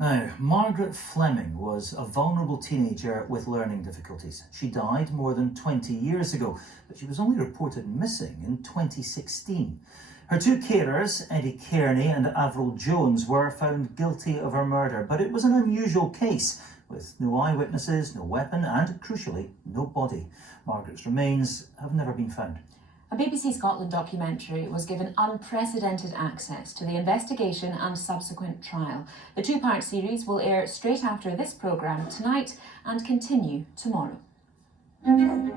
Now, Margaret Fleming was a vulnerable teenager with learning difficulties. She died more than 20 years ago, but she was only reported missing in 2016. Her two carers, Eddie Kearney and Avril Jones, were found guilty of her murder, but it was an unusual case, with no eyewitnesses, no weapon, and, crucially, no body. Margaret's remains have never been found. A BBC Scotland documentary was given unprecedented access to the investigation and subsequent trial. The two-part series will air straight after this programme tonight and continue tomorrow. Can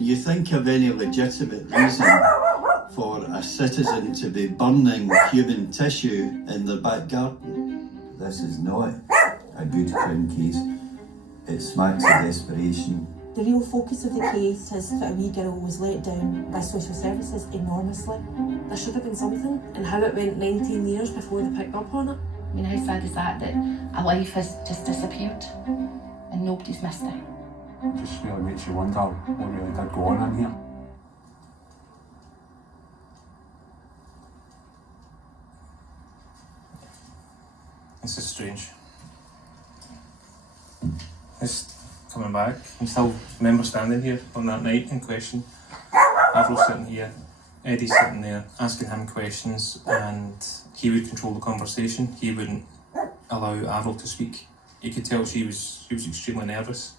you think of any legitimate reason for a citizen to be burning human tissue in their back garden? This is not a good Crown case. It smacks of desperation. The real focus of the case is that a wee girl was let down by social services enormously. There should have been something, and how it went 19 years before they picked up on it. I mean, how sad is that a life has just disappeared and nobody's missed it? It just really makes you wonder what really did go on in here. This is strange. It's coming back. I still remember standing here on that night in question. Avril's sitting here, Eddie's sitting there, asking him questions, and he would control the conversation. He wouldn't allow Avril to speak. You could tell she was extremely nervous.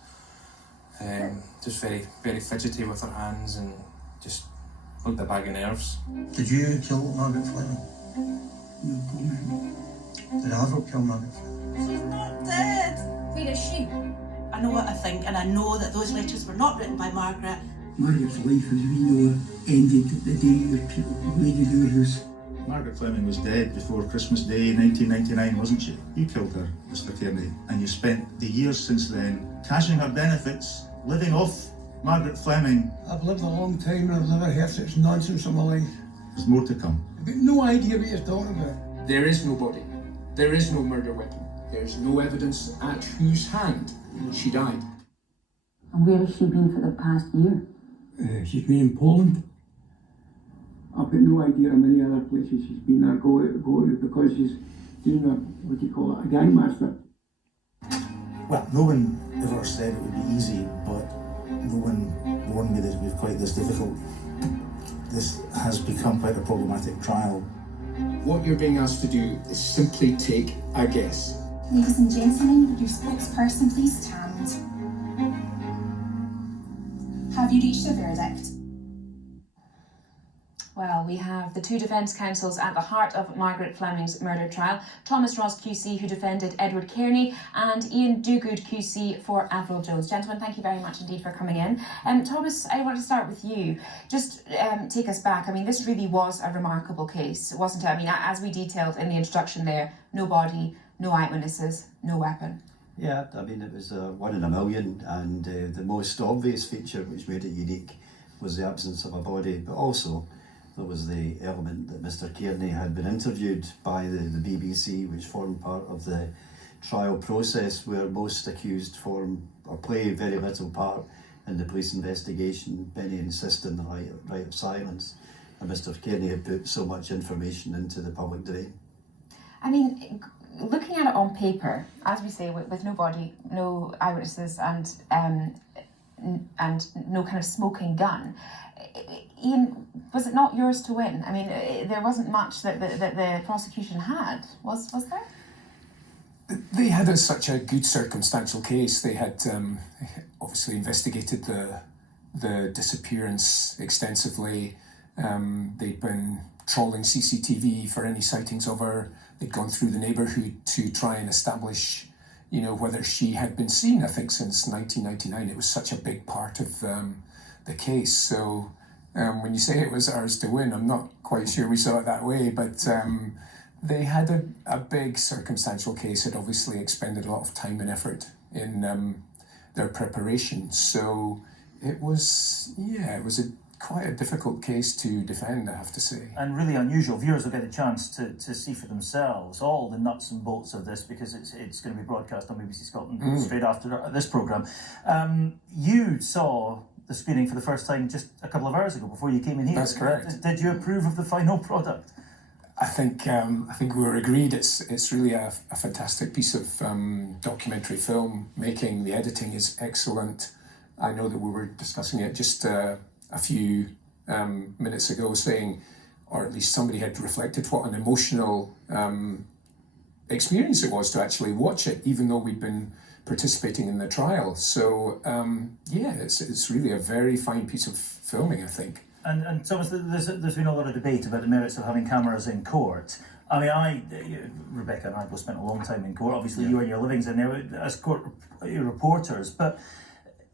Just very, very fidgety with her hands and just looked a bag of nerves. Did you kill Margaret Fleming? No comment. Did Avril kill Margaret Fleming? She's not dead! Where is she? I know what I think, and I know that those letters were not written by Margaret. Margaret's life, as we know, ended the day your people invaded your house. Margaret Fleming was dead before Christmas Day 1999, wasn't she? You killed her, Mr. Kearney, and you spent the years since then cashing her benefits, living off Margaret Fleming. I've lived a long time and I've never heard such nonsense in my life. There's more to come. I've got no idea what you're talking about. There is no body. There is no murder weapon. There's no evidence at whose hand she died. And where has she been for the past year? She's been in Poland. I've got no idea how many other places she's been there go to because she's doing a gangmaster. Well, no one ever said it would be easy, but no one warned me that it would be quite this difficult. This has become quite a problematic trial. What you're being asked to do is simply take a guess. Ladies and gentlemen, would your spokesperson please stand? Have you reached a verdict? Well, we have the two defence counsels at the heart of Margaret Fleming's murder trial. Thomas Ross QC, who defended Edward Kearney, and Ian Duguid QC for Avril Jones. Gentlemen, thank you very much indeed for coming in. Thomas, I want to start with you. Just take us back. I mean, this really was a remarkable case, wasn't it? I mean, as we detailed in the introduction there, no body, no eyewitnesses, no weapon. Yeah, I mean, it was a 1 in a million, and the most obvious feature which made it unique was the absence of a body, but also there was the element that Mr. Kearney had been interviewed by the BBC, which formed part of the trial process, where most accused play very little part in the police investigation. Many insist on the right of silence, and Mr. Kearney had put so much information into the public domain. I mean, looking at it on paper, as we say, with no body, no eyewitnesses, and no kind of smoking gun, Ian, was it not yours to win? I mean, there wasn't much that the prosecution had, was there? They had such a good circumstantial case. They had obviously investigated the disappearance extensively. They'd been trawling CCTV for any sightings of her. They'd gone through the neighbourhood to try and establish, whether she had been seen. I think since 1999, it was such a big part of the case. So when you say it was ours to win, I'm not quite sure we saw it that way, but they had a big circumstantial case. It obviously expended a lot of time and effort in their preparation. So it was quite a difficult case to defend, I have to say. And really unusual. Viewers will get a chance to see for themselves all the nuts and bolts of this, because it's going to be broadcast on BBC Scotland straight after this programme. You saw the screening for the first time just a couple of hours ago before you came in here. That's correct. Did you approve of the final product? I think we were agreed. It's really a fantastic piece of documentary film making. The editing is excellent. I know that we were discussing it just a few minutes ago, saying, or at least somebody had reflected what an emotional experience it was to actually watch it, even though we'd been participating in the trial. So it's really a very fine piece of filming, I think. And Thomas, there's been a lot of debate about the merits of having cameras in court. I mean, Rebecca and I both spent a long time in court. Obviously, you and your livings in there as court reporters, but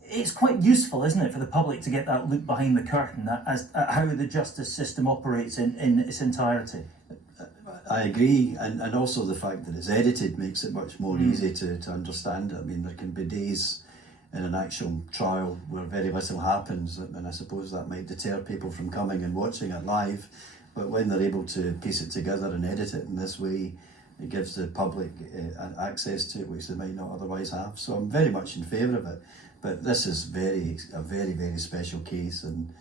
it's quite useful, isn't it, for the public to get that look behind the curtain as how the justice system operates in its entirety. I agree, and also the fact that it's edited makes it much more easy to understand it. I mean, there can be days in an actual trial where very little happens, and I suppose that might deter people from coming and watching it live, but when they're able to piece it together and edit it in this way, it gives the public access to it, which they might not otherwise have. So I'm very much in favour of it, but this is a very, very special case and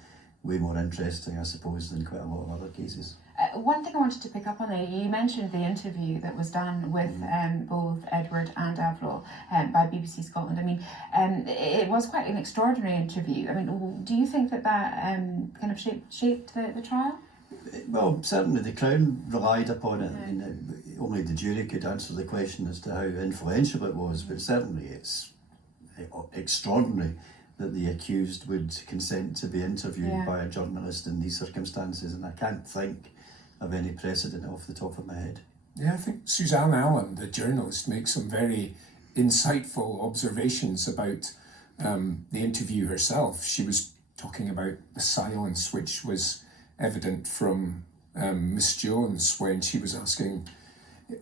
way more interesting, I suppose, than quite a lot of other cases. One thing I wanted to pick up on there, you mentioned the interview that was done with both Edward and Avril by BBC Scotland. I mean, it was quite an extraordinary interview. I mean, do you think that kind of shaped the trial? Well, certainly the Crown relied upon it. I mean, only the jury could answer the question as to how influential it was, but certainly it's extraordinary that the accused would consent to be interviewed by a journalist in these circumstances, and I can't think of any precedent off the top of my head. Yeah, I think Suzanne Allen, the journalist, makes some very insightful observations about the interview herself. She was talking about the silence which was evident from Miss Jones when she was asking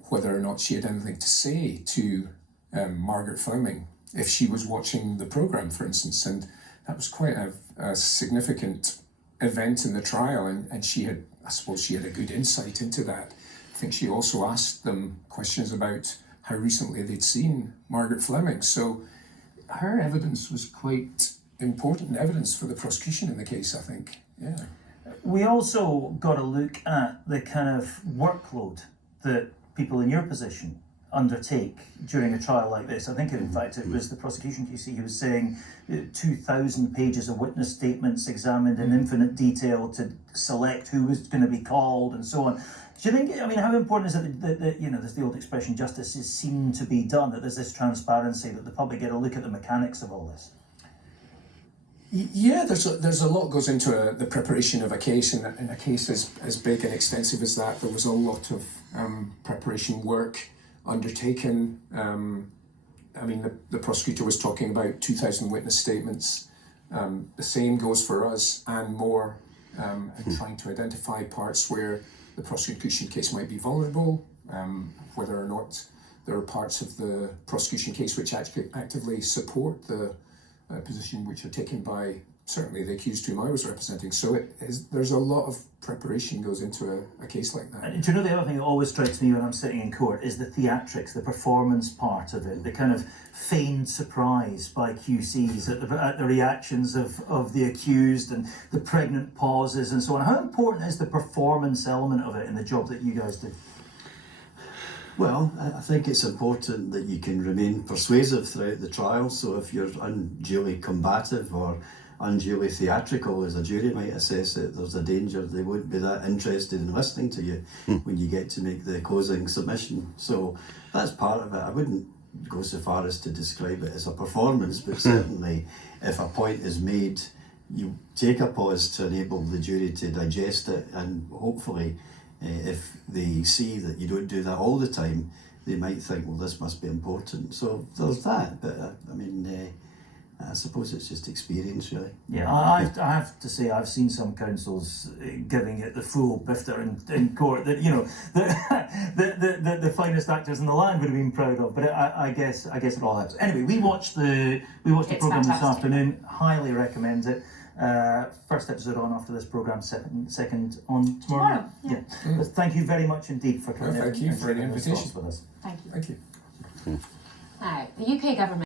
whether or not she had anything to say to Margaret Fleming if she was watching the programme, for instance, and that was quite a significant event in the trial, and I suppose she had a good insight into that. I think she also asked them questions about how recently they'd seen Margaret Fleming, so her evidence was quite important evidence for the prosecution in the case, I think. Yeah. We also got a look at the kind of workload that people in your position undertake during a trial like this. I think, in fact, it was the prosecution QC who was saying 2,000 pages of witness statements examined in infinite detail to select who was going to be called and so on. Do you think, I mean, how important is it that there's the old expression, justice is seen to be done, that there's this transparency, that the public get a look at the mechanics of all this? Yeah, there's a lot goes into the preparation of a case, and in a case as big and extensive as that, there was a lot of preparation work undertaken. I mean, the prosecutor was talking about 2,000 witness statements. The same goes for us and more, and trying to identify parts where the prosecution case might be vulnerable, whether or not there are parts of the prosecution case which actively support the position which are taken by certainly the accused whom I was representing. So there's a lot of preparation goes into a case like that. And do you know the other thing that always strikes me when I'm sitting in court is the theatrics, the performance part of it, the kind of feigned surprise by QCs at the reactions of the accused and the pregnant pauses and so on. How important is the performance element of it in the job that you guys do? Well, I think it's important that you can remain persuasive throughout the trial, so if you're unduly combative or unduly theatrical, as a jury might assess it, there's a danger they won't be that interested in listening to you when you get to make the closing submission. So that's part of it. I wouldn't go so far as to describe it as a performance, but certainly if a point is made, you take a pause to enable the jury to digest it, and hopefully if they see that you don't do that all the time, they might think, well, this must be important. So there's that, but I mean, I suppose it's just experience, really. Yeah, I have to say I've seen some counsels giving it the full bifter in court that the finest actors in the land would have been proud of. But I guess it all helps. Anyway, we watched the programme this afternoon. Highly recommend it. First episode on after this programme, second on tomorrow. Yeah. But thank you very much indeed for coming. Thank you for the invitation with us. Thank you. Thank you. Now, the UK government